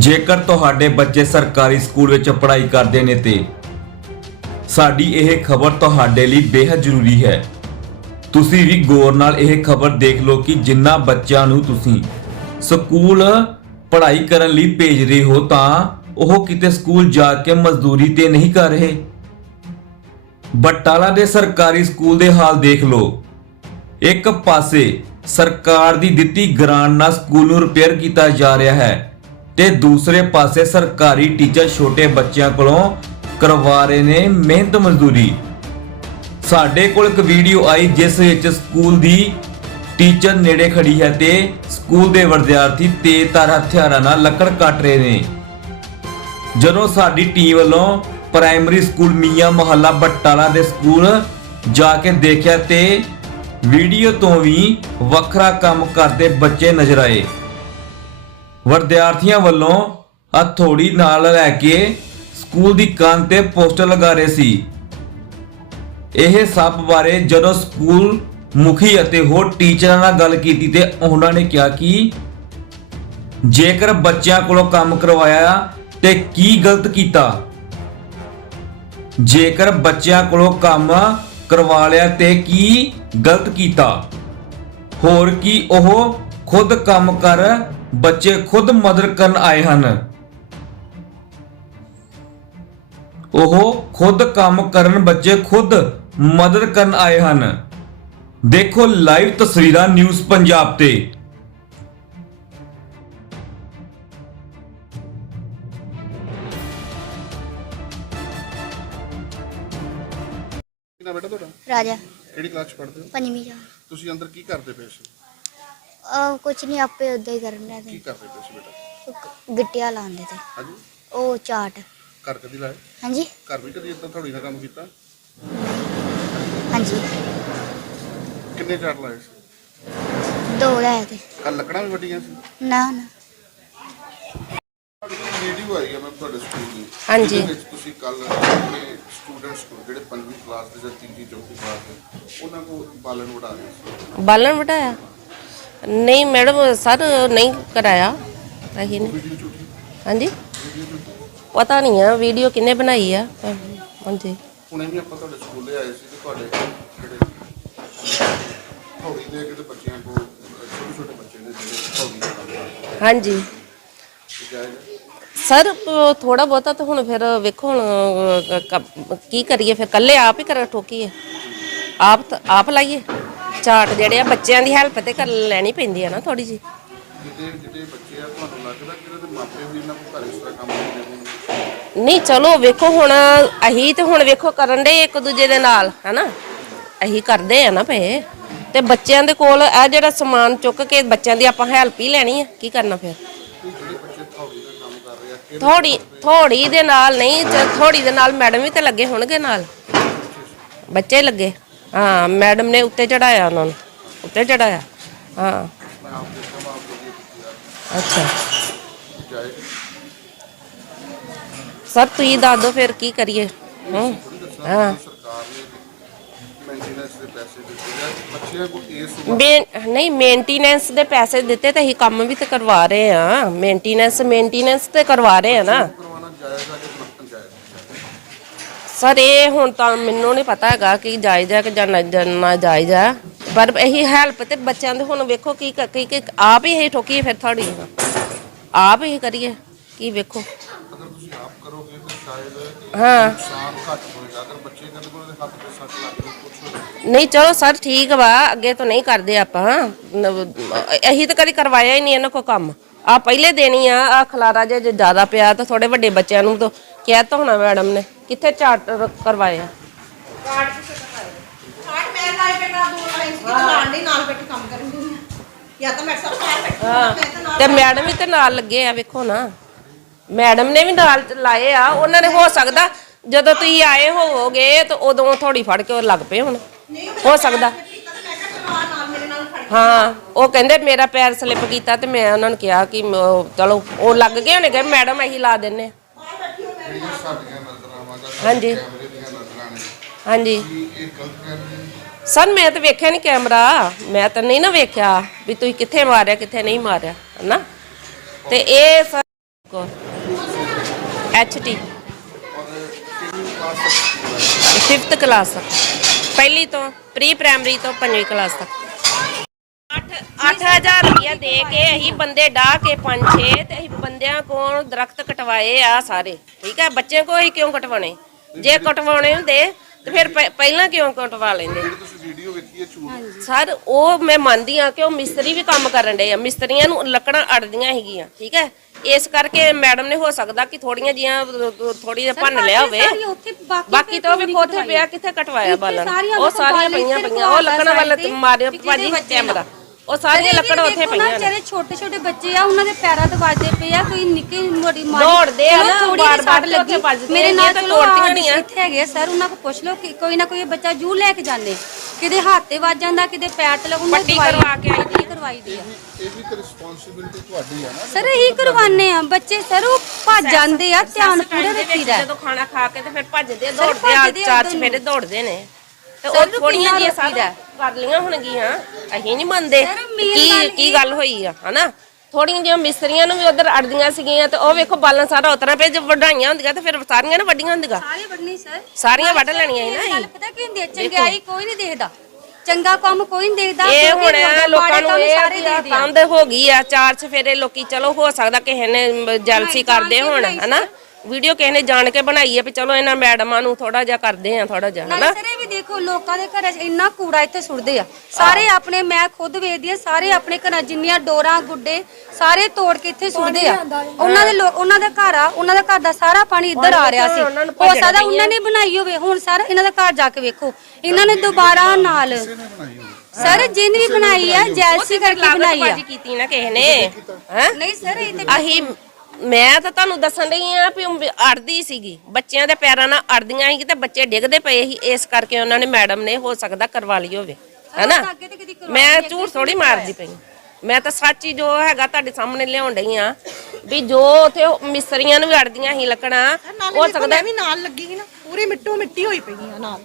ਜੇਕਰ ਤੁਹਾਡੇ ਬੱਚੇ ਸਰਕਾਰੀ ਸਕੂਲ ਵਿੱਚ ਪੜ੍ਹਾਈ ਕਰਦੇ ਨੇ ਤੇ ਸਾਡੀ ਇਹ ਖਬਰ ਤੁਹਾਡੇ ਲਈ ਬੇहद ਜ਼ਰੂਰੀ ਹੈ। ਤੁਸੀਂ ਵੀ ਗੌਰ ਨਾਲ ਇਹ ਖਬਰ ਦੇਖ ਲਓ ਕਿ ਜਿੰਨਾ ਬੱਚਿਆਂ ਨੂੰ ਤੁਸੀਂ ਸਕੂਲ ਪੜ੍ਹਾਈ ਕਰਨ ਲਈ ਭੇਜ ਰਹੇ ਹੋ ਤਾਂ ਉਹ ਕਿਤੇ ਸਕੂਲ ਜਾ ਕੇ ਮਜ਼ਦੂਰੀ ਤੇ ਨਹੀਂ ਕਰ ਰਹੇ। ਬਟਾਲਾ ਦੇ ਸਰਕਾਰੀ ਸਕੂਲ ਦੇ ਹਾਲ ਦੇਖ ਲਓ। ਇੱਕ ਪਾਸੇ ਸਰਕਾਰ ਦੀ ਦਿੱਤੀ ਗ੍ਰਾਂਟ ਨਾਲ ਸਕੂਲ ਨੂੰ ਰਿਪੇਅਰ ਕੀਤਾ ਜਾ ਰਿਹਾ ਹੈ। ਤੇ ਦੂਸਰੇ ਪਾਸੇ ਸਰਕਾਰੀ ਟੀਚਰ ਛੋਟੇ ਬੱਚਿਆਂ ਕੋਲੋਂ ਕਰਵਾ ਰਹੇ ਨੇ ਮਿਹਨਤ ਮਜ਼ਦੂਰੀ। ਸਾਡੇ ਕੋਲ ਇੱਕ ਵੀਡੀਓ ਆਈ ਜਿਸ ਵਿੱਚ ਸਕੂਲ ਦੀ ਟੀਚਰ ਨੇੜੇ ਖੜੀ ਹੈ ਤੇ ਸਕੂਲ ਦੇ ਵਿਦਿਆਰਥੀ ਤੇਜ਼ਧਾਰ ਹਥਿਆਰਾਂ ਨਾਲ ਲੱਕੜ ਕੱਟ ਰਹੇ ਨੇ। ਜਦੋਂ ਸਾਡੀ ਟੀਮ ਵੱਲੋਂ ਪ੍ਰਾਇਮਰੀ ਸਕੂਲ ਮੀਆਂ ਮੁਹੱਲਾ ਬਟਾਲਾ ਦੇ ਸਕੂਲ ਜਾ ਕੇ ਦੇਖਿਆ ਤੇ ਵੀਡੀਓ ਤੋਂ ਵੀ ਵੱਖਰਾ ਕੰਮ ਕਰਦੇ ਬੱਚੇ ਨਜ਼ਰ ਆਏ। ਵਿਦਿਆਰਥੀਆਂ ਵੱਲੋਂ ਹਥੌੜੀ ਨਾਲ ਲੈ ਕੇ ਸਕੂਲ ਦੀ ਕੰਧ ਤੇ ਪੋਸਟਰ ਲਗਾ ਰਹੇ ਸੀ। ਇਹ ਸੱਪ ਬਾਰੇ ਜਦੋਂ ਸਕੂਲ ਮੁਖੀ ਅਤੇ ਹੋਰ ਟੀਚਰਾਂ ਨਾਲ ਗੱਲ ਕੀਤੀ ਤੇ ਉਹਨਾਂ ਨੇ ਕਿਹਾ ਕਿ ਜੇਕਰ ਬੱਚਿਆਂ ਕੋਲੋਂ ਕੰਮ ਕਰਵਾਇਆ ਤੇ ਕੀ ਗਲਤ ਕੀਤਾ? ਜੇਕਰ ਬੱਚਿਆਂ ਕੋਲੋਂ ਕੰਮ ਕਰਵਾ ਲਿਆ ਤੇ ਕੀ ਗਲਤ ਕੀਤਾ? ਹੋਰ ਕੀ ਉਹ ਖੁਦ ਕੰਮ ਕਰ ਬੱਚੇ ਖੁਦ ਮਦਦ ਕਰਨ ਆਏ ਹਨ। ਉਹ ਖੁਦ ਕੰਮ ਕਰਨ ਬੱਚੇ ਖੁਦ ਮਦਦ ਕਰਨ ਆਏ ਹਨ। ਦੇਖੋ ਲਾਈਵ ਤਸਵੀਰਾਂ ਨਿਊਜ਼ ਪੰਜਾਬ ਤੇ। ਕਿੰਨਾ ਬੇਟਾ ਤੁਹਾਡਾ? ਰਾਜਾ। ਕਿਹੜੀ ਕਲਾਸ ਚ ਪੜ੍ਹਦੇ ਹੋ? ਪੰਜਵੀਂ ਜਾ ਤੁਸੀਂ ਅੰਦਰ ਕੀ ਕਰਦੇ ਪਏ ਸੀ? ਉਹ ਕੁਛ ਨਹੀਂ ਆਪੇ ਉਦਾਂ ਹੀ ਕਰਨ ਕੀ ਕਰਦੇ ਪਏ ਸੀ ਬੇਟਾ? ਤੇ ਗਿੱਟਿਆ ਲਾਉਂਦੇ ਤੇ। ਹਾਂਜੀ। ਉਹ ਚਾਟ। ਘਰ ਕਦੀ ਲਾਏ? ਹਾਂਜੀ। ਘਰ ਵੀ ਕਦੀ ਇਦਾਂ ਥੋੜੀ ਨਾ ਕੰਮ ਕੀਤਾ? ਹਾਂਜੀ। ਕਿੰਨੇ ਚਾਟ ਲਾਏ ਸੀ? ਦੋ ਲੈ ਤੇ। ਕੱਲ ਲੱਕੜਾਂ ਵੀ ਵੱਡੀਆਂ ਸੀ? ਨਾ ਨਾ। ਵੀਡੀਓ ਆਈ ਹੈ ਮੈਂ ਤੁਹਾਡੇ ਸਕੂਲ ਦੀ। ਹਾਂਜੀ। ਜਿਹਦੇ ਵਿੱਚ ਤੁਸੀਂ ਕੱਲ ਆਪਣੇ ਸਟੂਡੈਂਟਸ ਕੋਲ ਜਿਹੜੇ ਪੰਜਵੀਂ ਕਲਾਸ ਦੇ ਜਾਂ ਤੀਜੀ ਚੌਥੀ ਕਲਾਸ ਦੇ ਉਹਨਾਂ ਕੋਲ ਬਾਲਣ ਵੜਾ ਰਹੇ ਸੀ। ਬਾਲਣ ਵਟਾਇਆ? ਨਹੀਂ ਮੈਡਮ ਸਰ ਨਹੀਂ ਕਰਾਇਆ ਅਸੀਂ ਨੇ ਵੀਡੀਓ ਝੂਠੀ ਹਾਂਜੀ ਪਤਾ ਨਹੀਂ ਆ ਵੀਡੀਓ ਕਿੰਨੇ ਬਣਾਈ ਆ ਹਾਂਜੀ ਹੁਣੇ ਵੀ ਆਪਾਂ ਤੁਹਾਡੇ ਸਕੂਲੇ ਆਏ ਸੀ ਤੇ ਤੁਹਾਡੇ ਜਿਹੜੇ ਥੋੜੀ ਦੇ ਕਿਤੇ ਬੱਚਿਆਂ ਕੋਲ ਛੋਟੇ ਛੋਟੇ ਬੱਚੇ ਨੇ ਜਿਹੜੇ ਥੋੜੀ ਦਾ ਕੰਮ ਕਰਦੇ ਹਾਂਜੀ ਜਾਏਗਾ ਸਰ ਥੋੜਾ ਬਹੁਤਾ ਤਾਂ ਹੁਣ ਫਿਰ ਵੇਖੋ ਹੁਣ ਅਹ, ਕ- ਕੀ ਕਰੀਏ ਫਿਰ ਕੱਲੇ ਆਪ ਹੀ ਕਰ ਠੋਕੀਏ ਆਪ ਤਾਂ- ਆਪ ਲਾਈਏ ਚਾਟ ਜਿਹੜੇ ਆ ਬੱਚਿਆਂ ਦੀ ਹੈਲਪ ਤੇ ਕਰ ਲੈਣੀ ਪੈਂਦੀ ਆ ਨਾ ਥੋੜੀ ਜੀ ਜਿਹੜੇ ਜਿਹੜੇ ਬੱਚੇ ਆ ਤੁਹਾਨੂੰ ਲੱਗਦਾ ਕਿ ਇਹਨਾਂ ਦੇ ਮਾਪੇ ਵੀ ਇਹਨਾਂ ਕੋਲ ਘਰ ਇਸ ਤਰ੍ਹਾਂ ਕੰਮ ਕਰਦੇ? ਹੋਣਗੇ ਨਹੀਂ ਚਲੋ ਵੇਖੋ ਹੁਣ ਅਹੀਂ ਤੇ ਹੁਣ ਵੇਖੋ ਕਰਨ ਦੇ ਇੱਕ ਦੂਜੇ ਦੇ ਨਾਲ ਹਨਾ? ਅਹੀਂ ਕਰਦੇ ਆ ਨਾ ਪਏ। ਤੇ ਬੱਚਿਆਂ ਦੇ ਕੋਲ ਇਹ ਜਿਹੜਾ ਸਮਾਨ ਚੁੱਕ ਕੇ ਬੱਚਿਆਂ ਦੀ ਆਪਾਂ ਹੈਲਪ ਹੀ ਲੈਣੀ ਆ ਕੀ ਕਰਨਾ ਫਿਰ? ਕਿ ਜਿਹੜੇ ਬੱਚੇ ਥੋੜੀ ਦਾ ਕੰਮ ਕਰ ਰਹੇ ਆ ਕਿ ਥੋੜੀ ਥੋੜੀ ਦੇ ਨਾਲ ਨਹੀਂ ਥੋੜੀ ਦੇ ਨਾਲ ਮੈਡਮ ਵੀ ਤੇ ਲੱਗੇ ਹੋਣਗੇ ਨਾਲ। ਬੱਚੇ ਲੱਗੇ। ਹਾਂ ਮੈਡਮ ਨੇ ਉੱਤੇ ਚੜਾਇਆ ਉਹਨਾਂ ਨੂੰ ਉੱਤੇ ਚੜਾਇਆ ਹਾਂ ਮੈਂ ਆਪ ਦੇਖਾਂ ਮੈਂ ਆਪ ਵਧੀਆ ਕੀਤੀ ਆ ਅੱਛਾ ਜਾਏਗਾ ਸਰ ਤੁਸੀਂ ਦੱਸ ਦਿਓ ਫਿਰ ਕੀ ਕਰੀਏ ਹੂੰ ਹਾਂ ਸਰਕਾਰ ਨੇ ਮੇਨਟੇਨੈਂਸ ਦੇ ਪੈਸੇ ਦਿੱਤੇ ਆ ਬੱਚਿਆਂ ਕੋਲ ਇਸ ਮੇਨ ਨਹੀਂ ਮੇਨਟੇਨੈਂਸ ਦੇ ਪੈਸੇ ਦਿੱਤੇ ਤੇ ਅਸੀਂ ਕੰਮ ਵੀ ਤੇ ਕਰਵਾ ਰਹੇ ਆ ਮੇਨਟੇਨੈਂਸ ਮੇਨਟੇਨੈਂਸ ਤੇ ਕਰਵਾ ਰਹੇ ਆ ਨਾ ਕਰਵਾਉਣਾ ਜਾਇਜ਼ ਆ ਕਿ ਪੰਚਾਇਤ ਸਰ ਇਹ ਹੁਣ ਤਾਂ ਮੈਨੂੰ ਨਹੀਂ ਪਤਾ ਹੈਗਾ ਕਿ ਜਾਇਜ਼ ਹੈ ਕਿ ਜਾਂ ਨਾ- ਜਾਂ ਨਾ ਜਾਇਜ਼ ਹੈ ਪਰ ਇਹੀ ਹੈਲਪ ਤੇ ਬੱਚਿਆਂ ਦੇ ਹੁਣ ਵੇਖੋ ਕੀ ਕ- ਕੀ ਕੀ ਆਪ ਹੀ ਇਹ ਠੋਕੀਏ ਫਿਰ ਥੋੜੀ ਆਪ ਹੀ ਕਰੀਏ ਕੀ ਵੇਖੋ ਅਗਰ ਤੁਸੀਂ ਆਪ ਕਰੋਗੇ ਤਾਂ ਸ਼ਾਇਦ ਹਾਂ ਨੁਕਸਾਨ ਘੱਟ ਹੋਏਗਾ ਅਗਰ ਬੱਚੇ ਕਹਿੰਦੇ ਕੋਲ ਉਹਦੇ ਹੱਥ ਤੇ ਸੱਟ ਲੱਗ ਗਈ ਕੁਝ ਹੋ ਨਹੀਂ ਚਲੋ ਸਰ ਠੀਕ ਵਾ ਅੱਗੇ ਤੋਂ ਨਹੀਂ ਕਰਦੇ ਆਪਾਂ ਨ- ਇਹੀ ਤਾਂ ਕਦੀ ਕਰਵਾਇਆ ਹੀ ਨਹੀਂ ਇਹਨਾਂ ਕੋ ਕੰਮ ਆ ਪਹਿਲੇ ਦੇਣੀ ਆ ਆ ਖਲਾਰਾ ਜੇ ਜ਼ਿਆਦਾ ਪਿਆ ਤਾਂ ਥੋੜੇ ਵੱਡੇ ਬੱਚਿਆਂ ਨੂੰ ਤਾਂ ਕਹਿ ਤਾ ਹੋਣਾ ਮੈਡਮ ਨੇ। ਕਿੱਥੇ ਚਾਰਟ ਕਰਵਾਇਆ ਕਾਰਡ ਮੈਂ ਨਾਲ ਬੇਟਾ ਦੂਰ ਵਾਲੀ ਸੀ ਨਾਲ ਨਹੀਂ ਨਾਲ ਬੈਠੀ ਕੰਮ ਕਰਨ ਦੀ ਜਾਂ ਤਾਂ ਮੈਂ ਸਭ ਬਾਹਰ ਬੈਠੀ ਹਾਂ ਮੈਂ ਤਾਂ ਨਾਲ ਤੇ ਮੈਡਮ ਵੀ ਤੇ ਨਾਲ ਲੱਗੇ ਆ ਵੇਖੋ ਨਾ। ਮੈਡਮ ਨੇ ਵੀ ਨਾਲ ਲਾਏ ਆ ਉਹਨਾਂ ਨੇ ਹੋ ਸਕਦਾ ਜਦੋਂ ਤੁਸੀਂ ਆਏ ਹੋਵੋਗੇ ਤਾਂ ਉਦੋਂ ਥੋੜੀ ਫੜ ਕੇ ਉਹ ਲੱਗ ਪਏ ਹੁਣ। ਹੋ ਸਕਦਾ ਕੀਤਾ ਤੇ ਮੈਂ ਕਿਹਾ ਚਲੋ ਆ ਨਾਲ ਮੇਰੇ ਨਾਲ ਖੜ ਹਾਂ, ਉਹ ਕਹਿੰਦੇ ਮੇਰਾ ਪੈਰ ਸਲਿੱਪ ਕੀਤਾ ਤੇ ਮੈਂ ਉਹਨਾਂ ਨੂੰ ਕਿਹਾ ਕਿ ਮ- ਉਹ ਚਲੋ, ਉਹ ਲੱਗ ਗਏ ਹੋਣੇ ਕਿ ਮੈਡਮ ਅਸੀਂ ਲਾ ਦਿੰਨੇ ਆ। ਜਿਹੜੀਆਂ ਸਾਡੀਆਂ ਨਜ਼ਰਾਂ ਜਾਂ ਹਾਂਜੀ। ਕੈਮਰੇ ਦੀਆਂ ਨਜ਼ਰਾਂ ਨੇ ਹਾਂਜੀ। ਕੀ ਇਹ ਗਲਤ ਕਰ ਸਰ, ਮੈਂ ਤਾਂ ਵੇਖਿਆ ਨਹੀਂ ਕੈਮਰਾ, ਮੈਂ ਤਾਂ ਨਹੀਂ ਨਾ ਵੇਖਿਆ ਵੀ ਤੁਸੀਂ ਕਿੱਥੇ ਮਾਰਿਆ, ਕਿੱਥੇ ਨਹੀਂ ਮਾਰਿਆ, ਹਨਾ? ਤੇ ਇਹ ਸਰ ਕੋ ਐਚ ਟੀ ਔਰ ਕਲਾਸ ਤੱਕ। ਸਕੂਲ ਹੈ 5th ਕਲਾਸ ਤੱਕ ਪਹਿਲੀ ਤੋਂ ਪ੍ਰੀ ਪ੍ਰਾਇਮਰੀ ਤੋਂ ਪੰਜਵੀਂ ਕਲਾਸ ਤੱਕ। 8000 ਰੁਪਇਆ ਦੇ ਕੇ ਅਸੀਂ ਬੰਦੇ ਡਾਹ ਕੇ ਪੰਜ ਛੇ ਤੇ ਅਸੀਂ ਬੰਦਿਆਂ ਕੋਲ ਦਰਖਤ ਕਟਵਾਏ ਆ ਸਾਰੇ। ਠੀਕ ਹੈ ਬੱਚਿਆਂ ਕੋਲ ਅਸੀਂ ਕਿਉਂ ਕਟਵਾਉਣੇ? ਜੇ ਕਟਵਾਉਣੇ ਹੁੰਦੇ ਤੇ ਫਿਰ ਪਹਿ- ਪਹਿਲਾਂ ਕਿਉਂ ਕਟਵਾ ਲੈਂਦੇ? ਜਿਹੜੀ ਤੁਸੀਂ ਵੀਡੀਓ ਵੇਖੀ ਹੈ ਝੂਠ। ਸਰ ਉਹ ਮੈਂ ਮੰਨਦੀ ਆ ਕਿ ਉਹ ਮਿਸਤਰੀ ਵੀ ਕੰਮ ਕਰਨ ਡਏ ਆ। ਮਿਸਤਰੀਆਂ ਨੂੰ ਲੱਕੜਾਂ ਅੜਦੀਆਂ ਹੈਗੀਆਂ ਠੀਕ ਹੈ ਇਸ ਕਰਕੇ ਮੈਡਮ ਨੇ ਹੋ ਸਕਦਾ ਕਿ ਥੋੜੀਆਂ ਜੀਆਂ ਥੋੜੀ ਜਿਹਾ ਭੰਨ ਲਿਆ ਹੋਵੇ। ਸਾਰੀ ਉੱਥੇ ਬਾਕੀ ਬਾਕੀ ਤਾਂ ਉਹ ਵੇਖੋ ਉੱਥੇ ਪਿਆ ਕਿੱਥੇ ਕਟਵਾਇਆ ਬਾਲਣ? ਉਹ ਸਾਰੀਆਂ ਪਈਆਂ ਪਈਆਂ ਉਹ ਲੱਕੜਾਂ ਵੱਲ ਮਾਰਿਆ ਭਾਜੀ ਕੈਮਰਾ ਉਹ ਸਾਰੀਆਂ ਲੱਕੜਾਂ ਉੱਥੇ ਪਈਆਂ ਨੇ। ਜਿਹੜੇ ਛੋਟੇ ਛੋਟੇ ਬੱਚੇ ਆ ਉਹਨਾਂ ਦੇ ਪੈਰਾਂ ਤੇ ਵੱਜਦੇ ਪਏ ਆ ਕੋਈ ਨਿੱਕੀ ਮੋਟੀ ਮਾਰੀ ਦੌੜਦੇ ਆ ਨਾ, ਬਾਰ ਉੱਥੇ ਵੱਜਦੇ ਮੇਰੇ ਆ, ਨਾਲ ਤਾਂ ਚਲੋ ਤੋੜਦੀਆਂ ਨਹੀਂ ਆ। ਇੱਥੇ ਹੈਗੇ ਆ ਸਰ ਉਹਨਾਂ ਕੋਲ ਪੁੱਛ ਲਓ ਕਿ ਕੋਈ ਨਾ ਕੋਈ ਬੱਚਾ ਜੂ ਲੈ ਕੇ ਜਾਂਦੇ। ਕਿਤੇ ਹੱਥ ਤੇ ਵੱਜ ਜਾਂਦਾ ਕਿਤੇ ਪੈਰ ਤੇ ਲੱਗ ਉਹਨਾਂ ਪੱਟੀ ਕਰਵਾ ਕੇ ਆਈ ਦੀ। ਕਰਵਾਈ ਦੀ ਆ। ਇਹ ਵੀ ਤੇ ਰਿਸਪੌਂਸਿਬਿਲਟੀ ਤੁਹਾਡੀ ਹੈ ਨਾ ਸਰ ਇਹੀ ਕਰਵਾਨੇ ਆ ਬੱਚੇ ਸਰ ਉਹ ਭੱਜ ਜਾਂਦੇ ਆ ਧਿਆਨ ਪੂਰਾ ਰੱਖੀਦਾ। ਜਦੋਂ ਖਾਣਾ ਖਾ ਕੇ ਤੇ ਫਿਰ ਭੱਜਦੇ ਆ, ਦੌੜਦੇ ਆ ਆ ਚਾਰ ਚਫੇਰੇ ਦੌੜਦੇ ਨੇ। ਤੇ ਉਹ ਥੋੜੀਆਂ ਜਿਹੀਆਂ ਰੋਕੀਦਾ? ਸਾਰੀਆਂ ਕਰ ਲੀਆਂ ਹੋਣਗੀਆਂ। ਅਸੀਂ ਨਹੀਂ ਮੰਨਦੇ ਕੀ ਕੀ ਗੱਲ ਹੋਈ ਆ ਹਨਾ? ਥੋੜੀਆਂ ਜਿਹੀਆਂ ਮਿਸਤਰੀਆਂ ਨੂੰ ਵੀ ਉਧਰ ਅੜਦੀਆਂ ਸੀਗੀਆਂ ਤੇ ਉਹ ਵੇਖੋ ਬਾਲਣ ਸਾਰਾ ਉਤਰਾ ਪਿਆ ਜੇ ਵਡਾਈਆਂ ਹੁੰਦੀਆਂ ਤੇ ਫਿਰ ਸਾਰੀਆਂ ਨੇ ਵੱਡੀਆਂ ਹੁੰਦੀਆਂ। ਸਾਰੇ ਵੱਢਣੀ ਸਰ। ਸਾਰੀਆਂ ਵੱਢ ਲੈਣੀਆਂ ਸੀ ਨਾ ਇਹ। ਗੱਲ ਅਸੀਂ ਪਤਾ ਕੀ ਹੁੰਦੀ ਹੈ? ਚੰਗਿਆਈ ਕੋਈ ਨਹੀਂ ਦੇਖਦਾ। ਚੰਗਾ ਕੰਮ ਕੋਈ ਨਹੀਂ ਦੇਖਦਾ ਇਹ ਹੁਣ ਲੋਕਾਂ ਨੂੰ ਇਹ। ਕੰਧ ਹੋ ਗਈ ਆ ਚਾਰ ਚਫੇਰੇ ਲੋਕੀ ਚਲੋ ਹੋ ਸਕਦਾ ਕਿਸੇ ਨੇ ਜੈਲਸੀ ਕਰਦੇ ਹੋਣ ਹਨਾ? ਵੀਡੀਓ ਕਿਸੇ ਨੇ ਜਾਣ ਕੇ ਬਣਾਈ ਹੈ ਵੀ ਚਲੋ ਇਹਨਾਂ ਮੈਡਮਾਂ ਨੂੰ ਥੋੜਾ ਜਿਹਾ ਕਰਦੇ ਆ ਥੋੜਾ ਜਿਹਾ ਨਾਲੇ ਹਨਾ ਸਰ ਇਹ ਵੀ ਦੇਖੋ ਲੋਕਾਂ ਦੇ ਘਰਾਂ 'ਚ ਇੰਨਾ ਕੂੜਾ ਇੱਥੇ ਸੁੱਟਦੇ ਆ। ਸਾਰੇ ਆਪਣੇ ਮੈਂ ਖੁਦ ਵੇਖਦੀ ਆ ਸਾਰੇ ਆਪਣੇ ਘਰਾਂ ਜਿੰਨੀਆਂ ਡੋਰਾਂ ਗੁੱਡੇ ਸਾਰੇ ਤੋੜ ਕੇ ਇੱਥੇ ਸੁੱਟਦੇ ਆ। ਉਹਨਾਂ ਦੇ ਲੋ- ਉਹਨਾਂ ਦਾ ਘਰ ਆ ਉਹਨਾਂ ਦਾ ਘਰ ਦਾ ਸਾਰਾ ਪਾਣੀ ਇੱਧਰ ਆ ਰਿਹਾ ਸੀ। ਉਹਨਾਂ ਨੂੰ ਹੋ ਭੱਜਣਾ ਸਕਦਾ ਉਹਨਾਂ ਨੇ ਬਣਾਈ ਹੋਵੇ। ਹੁਣ ਸਾਰਾ ਇਹਨਾਂ ਦਾ ਘਰ ਜਾ ਕੇ ਵੇਖੋ। ਇਹਨਾਂ ਨੇ ਦੁਬਾਰਾ ਨਾਲ ਸਰ ਜਿੰਨ ਵੀ ਬਣਾਈ ਆ ਜੈਲਸੀ ਕਰਕੇ ਬਣਾਈ ਆ। ਲਾਗਤਬਾਜ਼ੀ ਕੀਤੀ ਨਾ ਕਿਸੇ ਨੇ। ਹੈ? ਨਹੀਂ ਸਰ ਇਹ ਤੇ ਅਹੀਂ ਮੈਂ ਤਾਂ ਤੁਹਾਨੂੰ ਦੱਸਣ ਲਈ ਆ ਵੀ ਉਹ ਅੜਦੀ ਸੀਗੀ। ਬੱਚਿਆਂ ਦੇ ਪੈਰਾਂ ਨਾਲ ਅੜਦੀਆਂ ਸੀ ਤੇ ਬੱਚੇ ਡਿੱਗਦੇ ਪਏ ਸੀ। ਇਸ ਕਰਕੇ ਉਹਨਾਂ ਨੇ ਮੈਡਮ ਨੇ ਹੋ ਸਕਦਾ ਕਰਵਾ ਲਈ ਹੋਵੇ। ਹੈਨਾ? ਮੈਂ ਝੂਠ ਥੋੜੀ ਮਾਰਦੀ ਪਈ ਮੈਂ ਤਾਂ ਸੱਚ ਜੋ ਹੈਗਾ ਤੁਹਾਡੇ ਸਾਹਮਣੇ ਲਿਆਉਣ ਡਈ ਆ ਵੀ ਜੋ ਉਥੇ ਮਿਸਤਰੀਆਂ ਨੂੰ ਵੀ ਅੜਦੀਆਂ ਸੀ ਲੱਕੜਾਂ ਹੋ ਸਕਦਾ ਮੈਂ ਵੀ ਨਾਲ ਲੱਗੀ ਸੀ ਨਾ ਪੂਰੀ ਮਿੱਟੂ ਮਿੱਟੀ ਹੋਈ ਪਈ ਆ ਨਾਲ।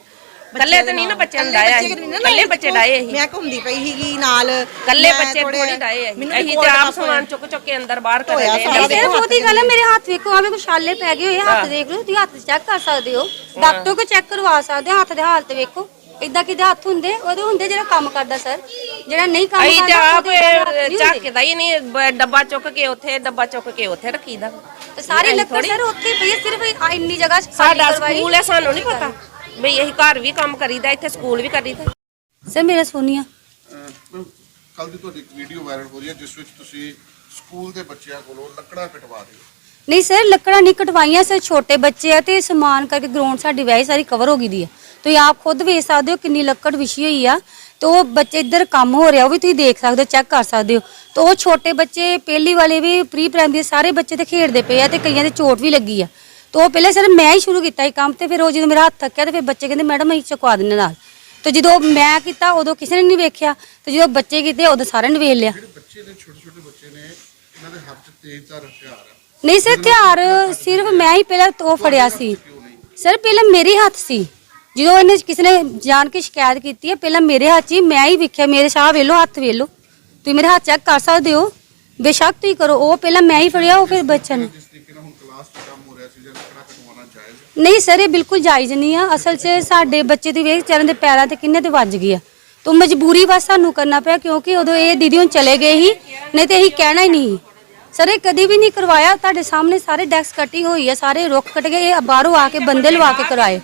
ਕੱਲੇ ਤੇ ਨਹੀਂ ਨਾ ਬੱਚਿਆਂ ਨੂੰ ਡਾਇਆ ਕੱਲੇ ਬੱਚੇ ਡਾਏ ਸੀ। ਮੈਂ ਘੁੰਮਦੀ ਪਈ ਸੀਗੀ ਨਾਲ ਕੱਲੇ ਬੱਚੇ ਥੋੜੇ- ਡਾਏ ਅਸੀਂ ਮੈਨੂੰ ਅਸੀਂ ਤੇ ਆਪ ਸਮਾਨ ਚੁੱਕ ਚੁੱਕ ਕੇ ਅੰਦਰ ਬਾਹਰ ਕਰ ਰਹੇ ਸਾਰਾ ਹਾਂ ਸਿਰਫ ਉਹਦੀ ਗੱਲ ਹੈ ਮੇਰੇ ਹੱਥ ਵੇਖੋ ਆਵੇ ਕੋ ਛਾਲੇ ਪੈ ਗਏ ਹੋਏ ਹੱਥ ਦੇਖ ਲਓ ਤੁਸੀਂ ਹੱਥ ਚੈੱਕ ਕਰ ਸਕਦੇ ਹੋ। ਡਾਕਟਰ ਕੋ ਚੈੱਕ ਕਰਵਾ ਸਕਦੇ ਹੋ ਹੱਥ ਦੇ ਹਾਲਤ ਵੇਖੋ। ਇਦਾਂ ਕਿਦੇ ਹੱਥ ਹੁੰਦੇ ਉਹਦੇ ਹੁੰਦੇ ਜਿਹੜਾ ਕੰਮ ਕਰਦਾ ਸਰ। ਜਿਹੜਾ ਨਹੀਂ ਕੰਮ ਅਸੀਂ ਤੇ ਕਰਦਾ ਆਪ ਉਹਦੇ। ਝਾਕਦਾ ਹੀ ਨਹੀਂ ਡੱਬਾ ਚੁੱਕ ਕੇ ਉੱਥੇ ਡੱਬਾ ਚੁੱਕ ਕੇ ਉੱਥੇ ਰੱਖੀਦਾ। ਤੇ ਸਾਰੀ ਲੱਕੜ ਸਰ ਉੱਥੇ ਪਈ ਸਿਰਫ ਇੰਨੀ ਜਗ੍ਹਾ ਸਾਡਾ। ਸਕੂਲ ਹੈ ਸਾਨੂੰ ਨਹੀਂ ਪਤਾ। ਬਈ ਅਸੀਂ ਘਰ ਵੀ ਕੰਮ ਕਰੀਦਾ ਇੱਥੇ ਸਕੂਲ ਵੀ ਕਰੀਦਾ। ਸਰ ਮੇਰਾ ਸੋਨੀਆ ਕੱਲ ਦੀ ਤੁਹਾਡੀ ਇੱਕ ਵੀਡੀਓ ਵਾਇਰਲ ਹੋ ਰਹੀ ਹੈ ਜਿਸ ਵਿੱਚ ਤੁਸੀਂ ਸਕੂਲ ਦੇ ਬੱਚਿਆਂ ਕੋਲੋਂ ਲੱਕੜਾਂ ਕਟਵਾ ਰਹੇ ਹੋ। ਨਹੀਂ ਸਰ ਲੱਕੜਾਂ ਨਹੀਂ ਕਟਵਾਈਆਂ ਸਰ ਛੋਟੇ ਬੱਚੇ ਆ ਤੇ ਸਮਾਨ ਕਰਕੇ ਗਰਾਊਂਡ ਸਾਡੀ ਵੈਸੇ ਸਾਰੀ ਕਵਰ ਹੋ ਗਈ ਦੀ ਹੈ ਤੁਸੀਂ ਆਪ ਖੁਦ ਵੇਖ ਸਕਦੇ ਹੋ ਕਿੰਨੀ ਲੱਕੜ ਵਿਛੀ ਹੋਈ ਆ ਤੇ ਉਹ ਬੱਚੇ ਇੱਧਰ ਕੰਮ ਹੋ ਰਿਹਾ ਉਹ ਵੀ ਤੁਸੀਂ ਦੇਖ ਸਕਦੇ ਹੋ ਚੈੱਕ ਕਰ ਸਕਦੇ ਹੋ। ਤੇ ਉਹ ਛੋਟੇ ਬੱਚੇ ਪਹਿਲੀ ਵਾਲੇ ਵੀ ਪ੍ਰੀ ਪ੍ਰਾਇਮਰੀ ਸਾਰੇ ਬੱਚੇ ਤੇ ਖੇਡਦੇ ਪਏ ਆ ਤੇ ਕਈਆਂ ਦੇ ਚੋਟ ਵੀ ਲੱਗੀ ਆ। ਤੇ ਉਹ ਪਹਿਲੇ ਸਰ ਮੈਂ ਹੀ ਸ਼ੁਰੂ ਕੀਤਾ ਇਹ ਕੰਮ ਤੇ ਫਿਰ ਉਹ ਜਦੋਂ ਮੇਰਾ ਹੱਥ ਥੱਕਿਆ ਤੇ ਫਿਰ ਬੱਚੇ ਕਹਿੰਦੇ ਮੈਡਮ ਅਸੀਂ ਚੁਕਵਾ ਦਿੰਦੇ ਨਾਲ। ਤੇ ਜਦੋਂ ਮੈਂ ਕੀਤਾ ਉਦੋਂ ਕਿਸੇ ਨੇ ਨਹੀਂ ਵੇਖਿਆ। ਤੇ ਜਦੋਂ ਬੱਚੇ ਕੀਤੇ ਉਦੋਂ ਸਾਰਿਆਂ ਨੇ ਵੇਖ ਲਿਆ। ਜਿਹੜੇ ਬੱਚੇ ਨੇ ਛੋਟੇ ਛੋਟੇ ਬੱਚੇ ਨੇ ਇਹਨਾਂ ਦੇ ਹੱਥ 'ਚ ਤੇਜ਼ਧਾਰ ਹਥਿਆਰ ਆ। ਨਹੀਂ ਸਰ ਹਥਿਆਰ ਸਿਰਫ ਮੈਂ ਹੀ ਪਹਿਲਾਂ ਉਹ ਫੜਿਆ ਸੀ। ਸਰ ਪਹਿਲਾਂ ਮੇਰੇ ਹੱਥ ਸੀ। ਜਦੋਂ ਇਹਨੇ ਕਿਸੇ ਨੇ ਜਾਣ ਕੇ ਸ਼ਿਕਾਇਤ ਕੀਤੀ ਹੈ ਪਹਿਲਾਂ ਮੇਰੇ ਹੱਥ 'ਚ ਹੀ ਮੈਂ ਹੀ ਵੇਖਿਆ ਮੇਰੇ ਸਾਹ ਵੇਲੋ ਹੱਥ ਵੇਲੋ ਤੁਸੀਂ ਮੇਰੇ ਹੱਥ ਚੈੱਕ ਕਰ ਸਕਦੇ ਹੋ। ਬੇਸ਼ੱਕ ਤੁਸੀਂ ਕਰੋ ਉਹ ਪਹਿਲਾਂ ਮੈਂ ਹੀ ਫੜਿਆ ਉਹ ਫਿਰ ਬੱਚਾ ਨੇ ਜਿਸ ਤਰੀਕੇ ਨਾਲ ਹੁਣ ਕਲਾਸ 'ਚ ਕੰਮ ਹੋ ਰਿਹਾ ਸੀ ਜਾਂ ਲੱਕੜਾਂ ਕਟਵਾਉਣਾ ਜਾਇਜ਼ ਹੈ ਨਹੀਂ ਸਰ, ਇਹ ਬਿਲਕੁਲ ਜਾਇਜ਼ ਨਹੀਂ ਆ। ਅਸਲ 'ਚ ਸਾਡੇ ਬੱਚੇ ਦੀ ਵੇਖ ਚਰਨ ਦੇ ਪੈਰਾਂ ਤੇ ਕਿੰਨੇ ਤੇ ਵੱਜ ਗਈ ਆ। ਤੋ ਮਜਬੂਰੀ ਬਸ ਸਾਨੂੰ ਕਰਨਾ ਪਿਆ, ਕਿਉਂਕਿ ਉਦੋਂ ਇਹ ਦੀਦੀ ਹੁਣ ਚਲੇ ਗਏ ਹੀ ਨਹੀਂ ਤੇ ਅਸੀਂ ਕਹਿਣਾ ਹੀ ਨਹੀਂ ਸਰ, ਇਹ ਕਦੀ ਵੀ ਨਹੀਂ ਕਰਵਾਇਆ। ਤੁਹਾਡੇ ਸਾਹਮਣੇ ਸਾਰੇ ਡੈਸਕ ਕਟਿੰਗ ਹੋਈ ਆ, ਸਾਰੇ ਰੁੱਖ ਕੱਟ ਗਏ, ਇਹ ਬਾਹਰੋਂ ਆ ਕੇ ਬੰਦੇ ਲਵਾ ਕੇ ਕਰਾਏ।